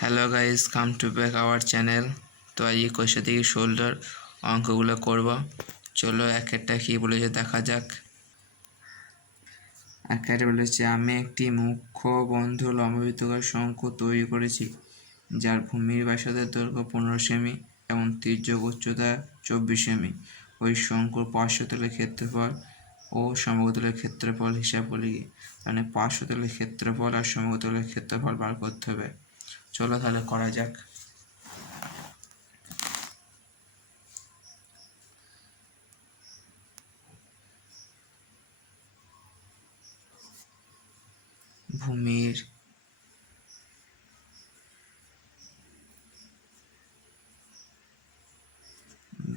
Hello guys come to back our channel তো আজকে কোষে থেকে শোল্ডার অঙ্কগুলো করব। চলো এক একটা কী বলেছে দেখা যাক। এক একটা বলেছে, আমি একটি মুখ্য বন্ধু লম্ববৃত্তাকার শঙ্কু তৈরি করেছি, যার ভূমির ব্যাসার্ধের দৈর্ঘ্য পনেরো সেমি এবং তির্যক উচ্চতা চব্বিশ সেমি। ওই শঙ্কুর পার্শ্বতলের ক্ষেত্রফল ও সমগ্রতলের ক্ষেত্রফল হিসাব বলি। মানে পার্শ্বতলের ক্ষেত্রফল আর সমগ্রতলের ক্ষেত্রফল বার করতে হবে। চলো তাহলে করা যাক। ভূমির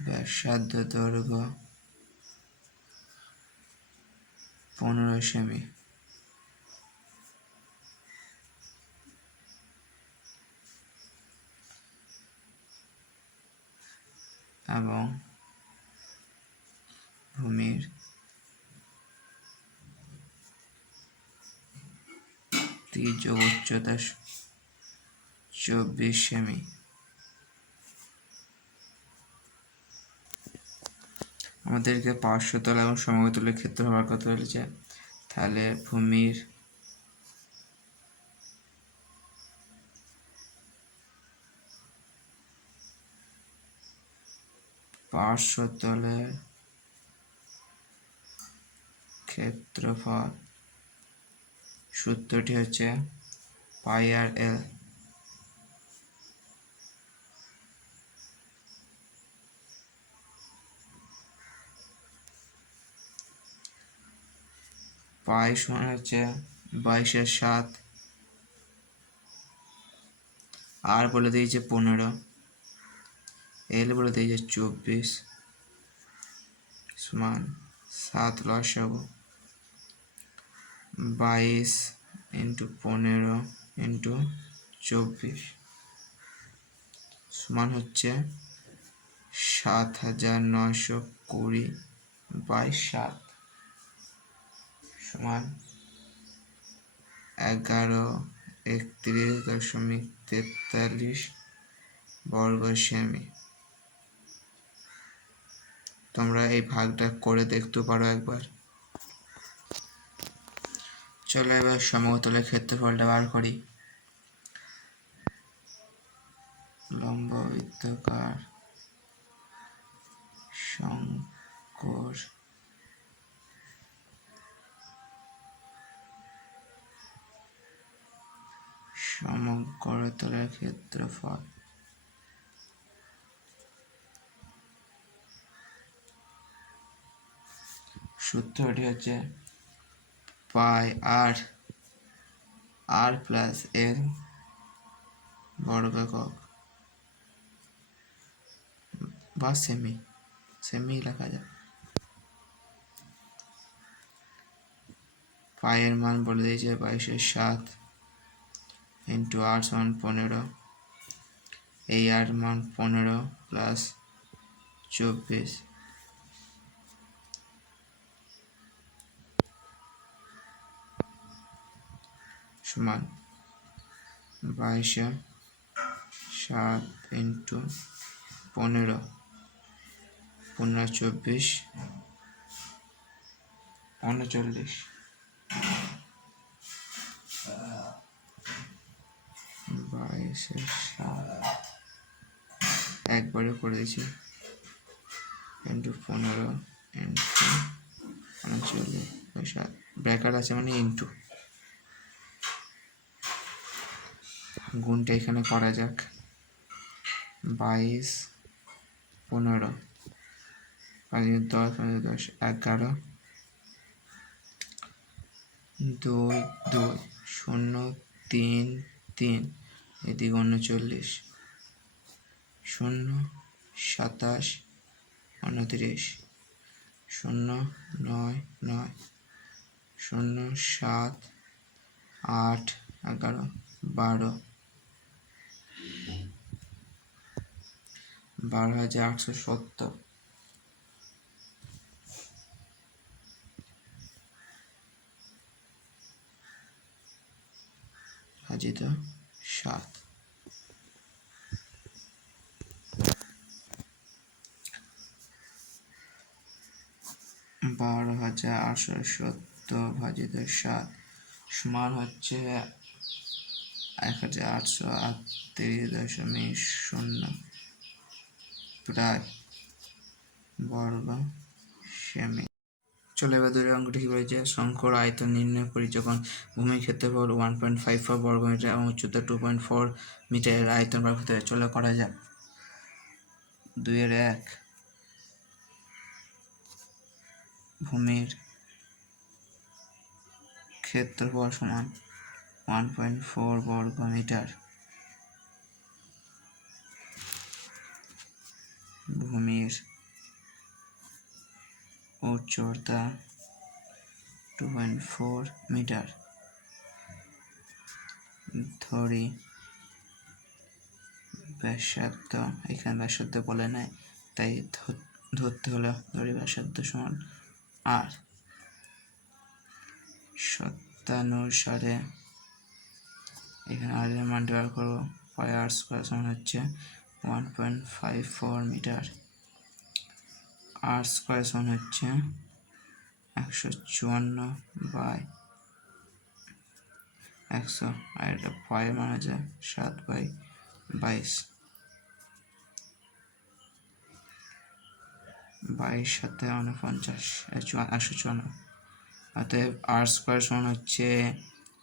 ব্যাসার্ধ দৈর্ঘ্য পনেরো সেমি। এবং ভূমির তির্যক উচ্চতা চব্বিশ সেমি। আমাদেরকে পার্শ্বতল এবং সমগ্রতলের ক্ষেত্র বার করতে বলেছে তাহলে ভূমির পার্শ্বতলের ক্ষেত্রফল সূত্রটি হচ্ছে পাই আর এল। পাই সমান হচ্ছে বাইশের সাত। আর বলে দিয়েছে পনেরো। এল বলে দিয়েছে চব্বিশ সমান সাত লসাগু বাইশ ইন্টু পনেরো ইন্টু চব্বিশ সমান হচ্ছে সাত হাজার নয়শো কুড়ি বাই সাত সমান এগারো একত্রিশ দশমিক তেতাল্লিশ বর্গ সেমি তোমরা এই ভাগটা করে দেখতে পারো একবার। চলো এবার সমতলের ক্ষেত্রফলটা বার করি। লম্ব বৃত্তাকার শঙ্কর সমগ্রতলের ক্ষেত্রফল। সূত্রটি হচ্ছে পাই আর আর প্লাস এর বর্গ একক বা সেমি সেমি লেখা যায় পায়ের মান বলে দিয়েছে বাইশে সাত ইন্টু আর সমান পনেরো। এই আর মান পনেরো প্লাস চব্বিশ। সমান বাইশে সাত ইন্টু পনেরো পনেরো চব্বিশ, উনচল্লিশ। বাইশে সাত, একবারে করে দিয়েছি। ইন্টু পনেরো ইন্টু উনচল্লিশ সাত। ব্র্যাকেট আছে মানে ইন্টু। গুণটা এখানে করা যাক। বাইশ, পনেরো, পাঁচ, দশ পাঁচ, দশ, এগারো, দুই দুই, শূন্য, তিন তিন, এদিকে উনচল্লিশ, শূন্য, সাতাশ, উনত্রিশ, শূন্য, নয় নয়, শূন্য, সাত, আট, এগারো, বারো বারো হাজার আটশো সত্তর। ভাজিত সাত বারো হাজার আটশো সত্তর ভাজিত সাত সমান হচ্ছে এক হাজার আটশো আটত্রিশ দশমিক শূন্য। প্রায় বর্গ সেমি। চলে এবার দুই অঙ্কটি কি বলেছে? শঙ্কর আয়তন নির্ণয় করি যখন ভূমির ক্ষেত্রফল ওয়ান পয়েন্ট ফাইভ ফোর বর্গ মিটার এবং উচ্চতা টু পয়েন্ট ফোর মিটারের আয়তন করতে চলে করা যাক। দুইয়ের এক ভূমির ক্ষেত্রফল সমান ওয়ান পয়েন্ট ফোর বর্গ মিটার ভূমির উচ্চতা টু পয়েন্ট ফোর মিটার ধরি ব্যাসার্ধ, এখানে ব্যাসার্ধ বলে নাই, তাই ধর- ধরতে হলো ধরি ব্যাসার্ধ সমান আর সত্যানুসারে এখানে আর মানটি বার করব, পাই আর স্কোয়ার সমান হচ্ছে one point five four metre. আর স্কোয়ার সমান হচ্ছে একশো চুয়ান্ন বাই একশো, আর এটা পায়ের মান হচ্ছে সাত বাই বাইশ। বাইশ সাথে উনপঞ্চাশ একশো চুয়ান্ন। অতএব আর স্কোয়ার সমান হচ্ছে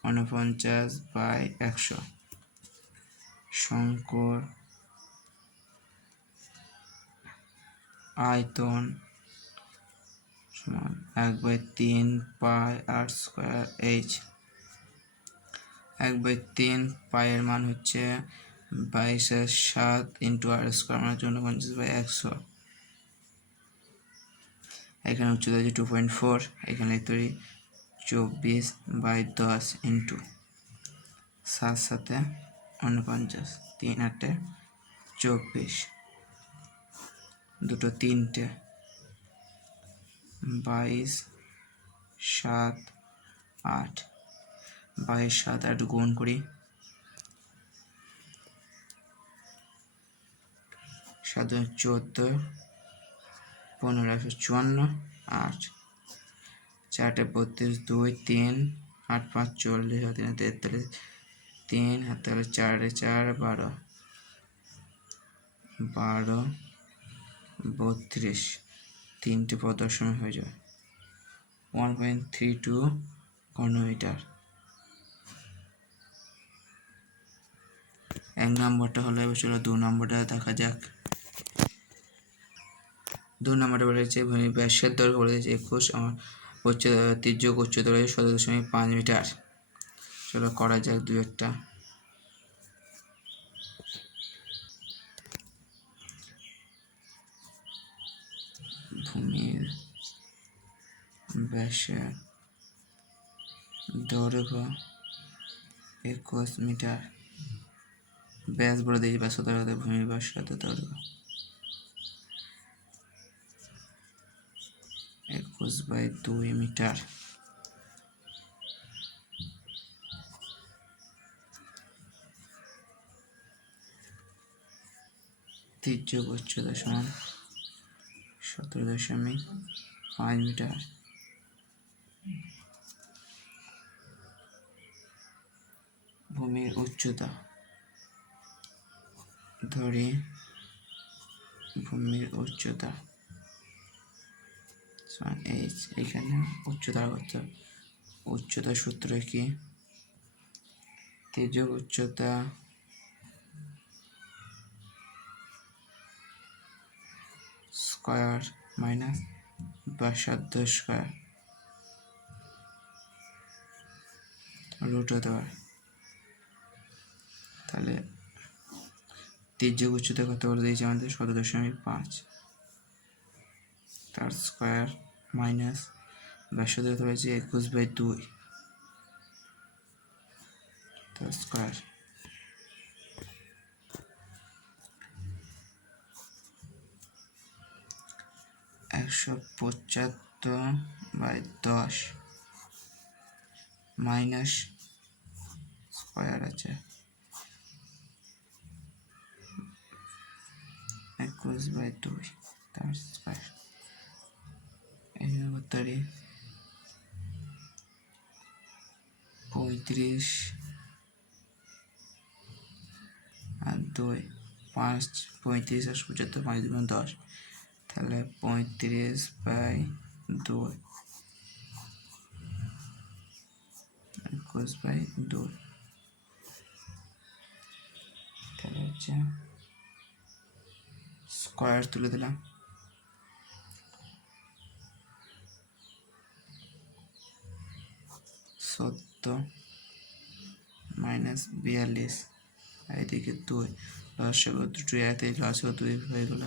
উনপঞ্চাশ বাই একশো। শঙ্কর আয়তন সমান এক বাই তিন পাই আর স্কোয়ার এইচ। এক বাই তিন পায়ের মান হচ্ছে বাইশের সাত ইন্টু আর স্কোয়ার মানে জন্য পঞ্চাশ বাই একশো। এখানে উচ্চতা হচ্ছে টু পয়েন্ট ফোর এখানে পারি চব্বিশ বাই দশ ইন্টু সাত সাথে উনপঞ্চাশ, তিন আটে চব্বিশ। দুটো তিনটে। বাইশ, সাত, আট। বাইশ, সাত, আট গুণ করি। সাত চোদ্দ পনেরো, একশো চুয়ান্ন। আট। চারটে, বত্রিশ, দুই, তিন। আট, পাঁচ, চল্লিশ তিন, তেতাল্লিশ। তিন হাতে চারে চার, বারো। বারো। বত্রিশ। তিনটে পর দশমিক হয়ে যাবে। ওয়ান পয়েন্ট থ্রি টু ঘনমিটার। এক নম্বরটা হলো এবার চলো দু নম্বরটা দেখা যাক। দু নম্বরটা বলেছে ভূমি ব্যাসের দৈর্ঘ্য বলেছে একুশ, আমার উচ্চতা তির্যক উচ্চতা রয়েছে দশমিক পাঁচ মিটার। চলো করা যাক দু একটা ভূমির ব্যাসের দৈর্ঘ্য একুশ মিটার। ব্যাস বলে দিয়েছি, ব্যাস দৈর্ঘ্য ভূমির ব্যাসের দৈর্ঘ্য। একুশ বাই দুই মিটার। তির্যক উচ্চতা সমান সতেরো দশমিক পাঁচ মিটার। ভূমির উচ্চতা। ধরি, ভূমির উচ্চতা। এইচ এখানে উচ্চতা হবে। উচ্চতা সূত্র কি? তেজক উচ্চতা। স্কয়ার মাইনাস ব্যাসার্ধ স্কয়ার। রুট পারে। তাহলে তির্যক উচ্চতা কত বলে দিয়েছে আমাদের? সতেরো দশমিক পাঁচ। তার স্কোয়ার মাইনাস ব্যাসার্ধ কত হয়েছে? একুশ বাই দুই। তার স্কোয়ার একশো পঁচাত্তর বাই দশ মাইনাস স্কোয়ার আছে। একুশ বাই দুই তার স্কয়ার এই করতে পারি পঁয়ত্রিশ আর দুই পাঁচ পঁয়ত্রিশ আর পঁচাত্তর পাঁচ দুগুণ দশ তাহলে পঁয়ত্রিশ বাই দুই একুশ বাই দুই তাহলে হচ্ছে স্কোয়ার তুলে দিলাম। সত্তর মাইনাস বিয়াল্লিশ, এইদিকে দুই, লস দুই এক লস দুই, হয়ে গেল।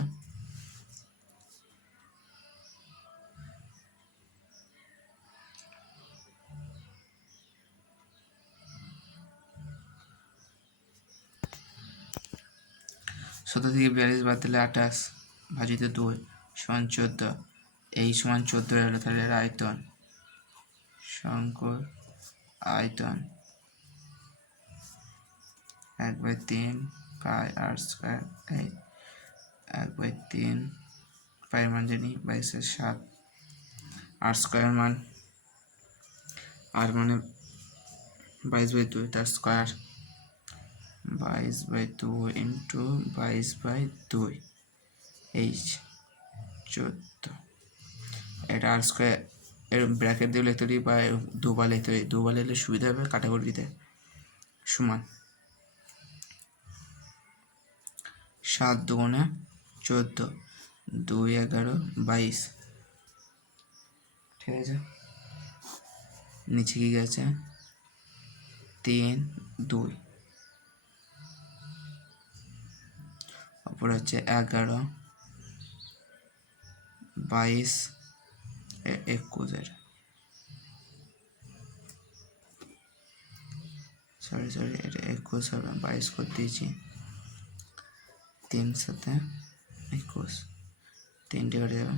সতেরো থেকে বিয়াল্লিশ বাদ দিলে আঠাশ ভাজিতে দুই সমান চোদ্দ। এই সমান চোদ্দ এলো তাহলে আয়তন। শঙ্কর আয়তন। এক বাই তিন পাই আর স্কোয়ার এই এক বাই তিন পায়ের মান জানি বাইশের সাত। আর স্কোয়ার মান, আর মানে বাইশ বাই দুই তার স্কোয়ার। বাইশ বাই দুই ইন্টু বাইশ বাই দুই, এইচ, চোদ্দ। এটা আর স্কোয়ার এর ব্র্যাকেট দিয়ে লিখতে পারি বা দুবার লিখতে পারি দুবার লিখলে সুবিধা হবে দিতে সমান। সাত দুগুণে চোদ্দ, দুই এগারো, বাইশ। ঠিক আছে? নিচে কি গেছে? তিন, দুই। অপর হচ্ছে এগারো, বাইশ একুশের। সরি সরি এটা একুশ হবে বাইশ করে দিয়েছি। তিন সাথে একুশ। তিনটে কেটে যাবে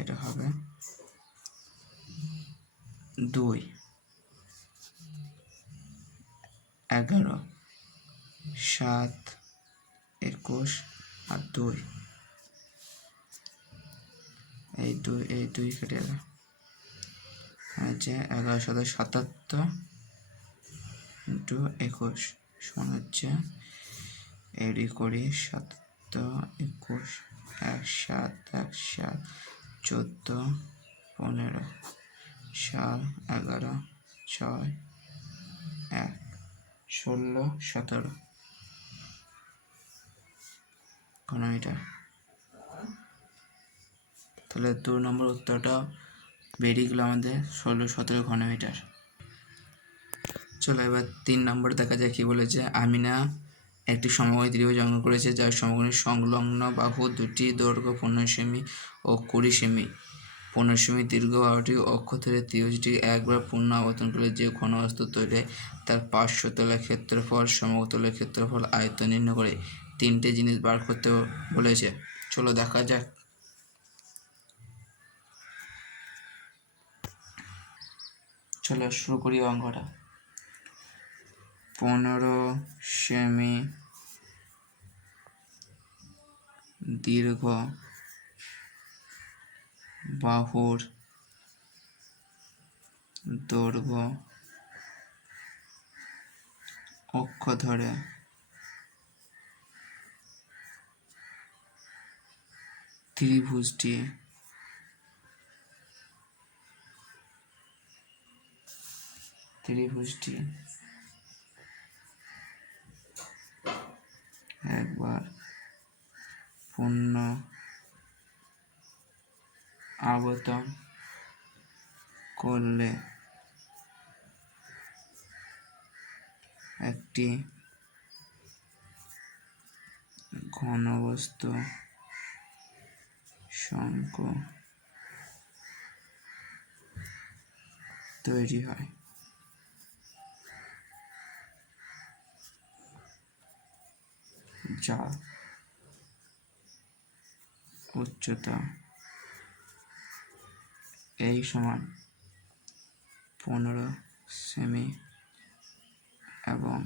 এটা হবে দুই। এগারো, সাত একুশ আর দুই। এই দুই এই দুই কেটে গেল। হচ্ছে এগারো সাথে সাতাত্তর ইন্টু একুশ সমান হচ্ছে এডি করি সাতাত্তর, একুশ, এক সাত এক সাত, চোদ্দ, পনেরো সাত এগারো, ছয়, এক। ষোলো, সতেরো। ঘনমিটার তাহলে দু নম্বর উত্তরটা বেরিয়ে গেলো আমাদের ষোলো, সতেরো ঘনমিটার। চলো এবার তিন নম্বর দেখা যায় কি বলেছে। আমিনা একটি সমকোণী ত্রিভুজ অঙ্কন করেছে, যার সমকোণীর সংলগ্ন বাহু দুটি দৈর্ঘ্য পনেরো সেমি ও কুড়ি সেমি। পনেরো সেমি দীর্ঘ বারোটি অক্ষ ধরে ত্রিভুজটি একবার পূর্ণ আবর্তন করলে যে ঘনবস্তু তৈরি তার পার্শ্বতলের ক্ষেত্রফল, সমতলের ক্ষেত্রফল আয়তন নির্ণয় করে তিনটে জিনিস বার করতে বলেছে। চলো দেখা যাক। চলো শুরু করি অঙ্কটা। পনেরো সেমি দীর্ঘ বাহুর দৈর্ঘ্য অক্ষ ধরে ত্রিভুজটি ত্রিভুজটি একবার পূর্ণ আবর্তন করলে একটি ঘনবস্তু শঙ্ক তৈরি হয়। যা উচ্চতা এই সমান পনেরো সেমি এবং